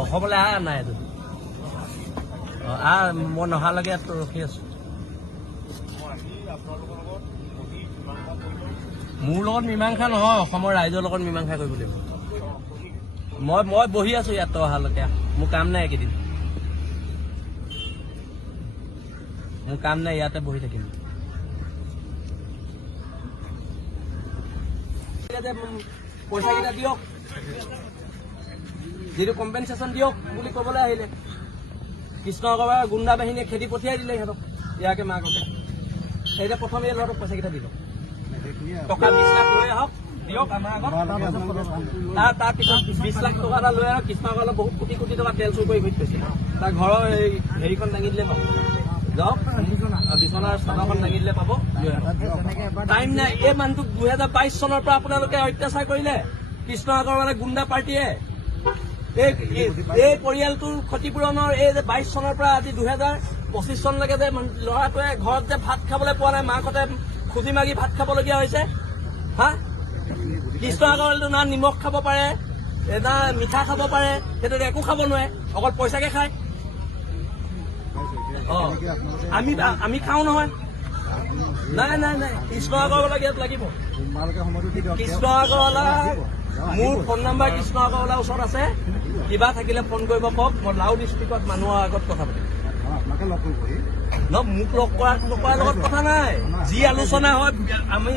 অসমলৈ আহ নাই এইটো মই নহালৈকে ইয়াত ৰখি আছো। মোৰ লগত মীমাংসা নহয়, অসমৰ ৰাইজৰ লগত মীমাংসা কৰিব লাগিব। মই বহি আছো ইয়াত অহালৈকে। মোৰ কাম নাই এইকেইদিন, মোৰ কাম নাই, ইয়াতে বহি থাকিম। পইচা কেইটা দিয়ক, যিটো কম্পেনচেশ্যন দিয়ক বুলি ক'বলৈ আহিলে। কৃষ্ণনগৰৰ গুণ্ডা বাহিনীয়ে খেদি পঠিয়াই দিলে সিহঁতক, ইয়াকে মাককে। সেইতিয়া প্ৰথম এই ল'ৰাটোক পইচা কেইটা দিলো, টকা 20 লাখ লৈ আহক, দিয়ক আমাৰ আগত। তাৰ পিছত 20 লাখ টকা এটা লৈ আহক। কৃষ্ণনগৰত বহুত কোটি কোটি টকা তেল চুৰ কৰি ঘূৰি থৈছে। তাৰ ঘৰৰ হেৰিখন দাঙি দিলে পাব, যাওক বিচনাৰ চাদৰখন দাঙি দিলে পাব। টাইম নাই। এই মানুহটোক 2022 চনৰ পৰা আপোনালোকে অত্যাচাৰ কৰিলে কৃষ্ণনগৰৰ মানে গুণ্ডা পাৰ্টীয়ে। এই পৰিয়ালটোৰ ক্ষতিপূৰণৰ এই যে 22 চনৰ পৰা আজি 2025 চনলৈকে যে ল'ৰাটোৱে ঘৰত যে ভাত খাবলৈ পোৱা নাই, মাকহঁতে খুজি মাগি ভাত খাবলগীয়া হৈছে। হা, কৃষ্ণনগৰতো না নিমখ খাব পাৰে, না মিঠা খাব পাৰে, সেইটো একো খাব নোৱাৰে, অকল পইচাকে খায়। আমি খাওঁ নহয়। নাই নাই নাই, কৃষ্ণনগৰৱালা ইয়াত লাগিব। কৃষ্ণনগৰৱালা মোৰ ফোন নম্বৰ কৃষ্ণনগৰৱালা ওচৰত আছে। কিবা থাকিলে ফোন কৰিব কওক, মই লাউ ডিষ্ট্ৰিক্টত মানুহৰ আগত কথা পাতিম। মোক লগ কৰাৰ লগত কথা নাই। যি আলোচনা হয় আমি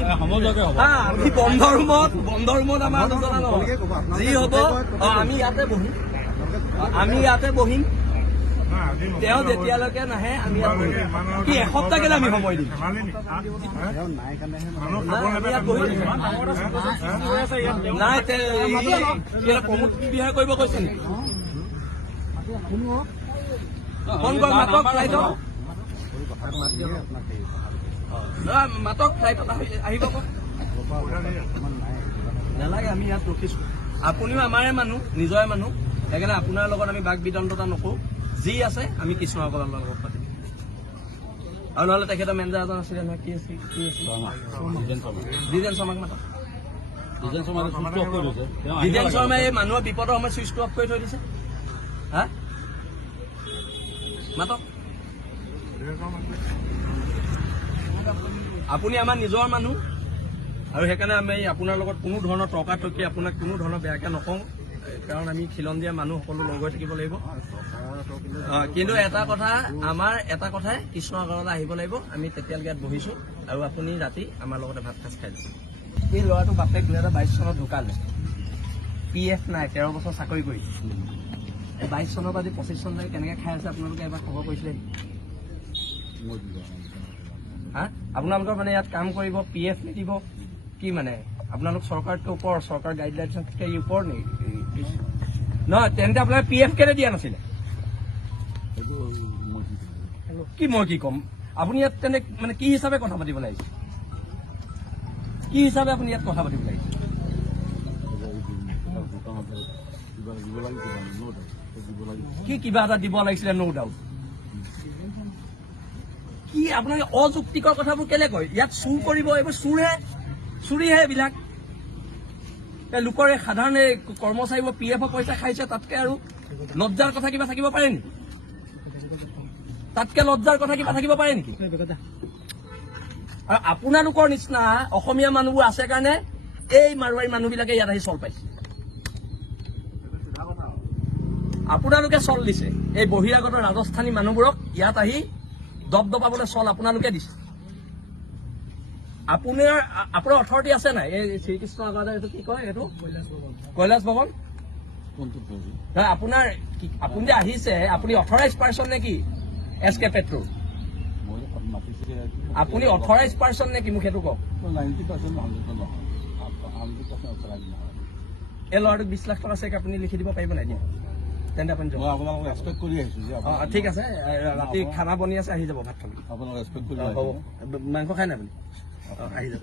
বন্ধ ৰুমত আমাৰ আলোচনা নহয়। যি হ'ব আমি ইয়াতে বহিম। তেওঁ যেতিয়ালৈকে নাহে আমি কি এসপ্তাহ কেলে আমি সময় দিম? নাই প্ৰমোদ বিহাৰ কৰিব কৈছে নেকি? ফোন কৰ, মাতক ফ্লাইটত, মাতক ফ্লাইটত আহিব কওক। নালাগে, আমি ইয়াত ৰখিছো। আপুনিও আমাৰে মানুহ, নিজৰে মানুহ, সেইকাৰণে আপোনাৰ লগত আমি বাক বিতণ্ডতা নকৰোঁ। যি আছে আমি কৃষ্ণনগৰৰ লগত পাতিম। আৰু নহ'লে তেখেতৰ মেনেজাৰ এজন আছিলে নহয়, কি আছিল দ্বিজেন শৰ্মাক মাতক। দ্বিজেন শৰ্মাই এই মানুহৰ বিপদৰ সময়ত চুইচটো অফ কৰি থৈ দিছে। হা, মাতক। আপুনি আমাৰ নিজৰ মানুহ, আৰু সেইকাৰণে আমি আপোনাৰ লগত কোনো ধৰণৰ তৰ্কাতৰ্কি আপোনাক কোনো ধৰণৰ বেয়াকে নকওঁ, কাৰণ আমি খিলঞ্জীয়া মানুহ সকলো লগ হৈ থাকিব লাগিব। কিন্তু এটা কথা, আমাৰ এটা কথাই, কৃষ্ণনগৰলৈ আহিব লাগিব। আমি তেতিয়ালৈকে ইয়াত বহিছো, আৰু আপুনি ৰাতি আমাৰ লগতে ভাত সাজ খাই যাব। এই ল'ৰাটো বাপেক 2022 চনত ঢুকালে, PF নাই, 13 বছৰ চাকৰি কৰি। 22 চনৰ পৰা আজি 25 চনলৈকে কেনেকে খাই আছে আপোনালোকে এবাৰ খবৰ কৰিছিলে? হা, আপোনালোকৰ মানে ইয়াত কাম কৰিব, PF নিদিব, কি মানে আপোনালোক চৰকাৰতকৈ ওপৰ, চৰকাৰ গাইডলাইনতকৈ ওপৰ নেকি? নহয়, তেন্তে আপোনাৰ PF কেলে দিয়া নাছিলে? কি মই কি ক'ম? আপুনি ইয়াত তেনে মানে কি হিচাপে কথা পাতিব লাগিছে? কি হিচাপে আপুনি ইয়াত কথা পাতিব লাগিছে? কি কিবা এটা দিব লাগিছিলে? ন' ডাউট। কি আপোনালোকে অযুক্তিকৰ কথাবোৰ কেলে কয়? ইয়াত চুৰ কৰিব, এইবোৰ চুৰিহে এইবিলাক। লোকৰ এই সাধাৰণ কৰ্মচাৰীবোৰ PFৰ পইচা খাইছে, তাতকে আৰু লজ্জাৰ কথা কিবা থাকিব পাৰে নেকি? তাতকে লজ্জাৰ কথা কিবা থাকিব পাৰে নেকি? আৰু আপোনালোকৰ নিচিনা অসমীয়া মানুহবোৰ আছে কাৰণে এই মাৰোৱাৰী মানুহবিলাকে ইয়াত আহি চল পাইছে। আপোনালোকে চল দিছে, এই বহিৰাগত ৰাজস্থানী মানুহবোৰক ইয়াত আহি দবদবাবলৈ চল আপোনালোকে দিছে। আপোনাৰ অথৰিটি আছে নাই? এই শ্ৰীকৃষ্ণ আগতে এইটো কি কয়, এইটো কৈলাশ ভৱন। আপুনি যে আহিছে, আপুনি অথৰাইজ পাৰ্চন নে কি? SK পেট্ৰল আপুনি অথৰাইজ পাৰ্চন নে কি? মোক সেইটো কওক। এই ল'ৰাটোক 20 লাখ টকা চেক আপুনি লিখি দিব পাৰিব নাই? তেন্তে আপুনি ঠিক আছে, ৰাতি খানা বনি আছে, আহি যাব ভাত খাব। মাংস খাই নাই আপুনি? আহি যাব।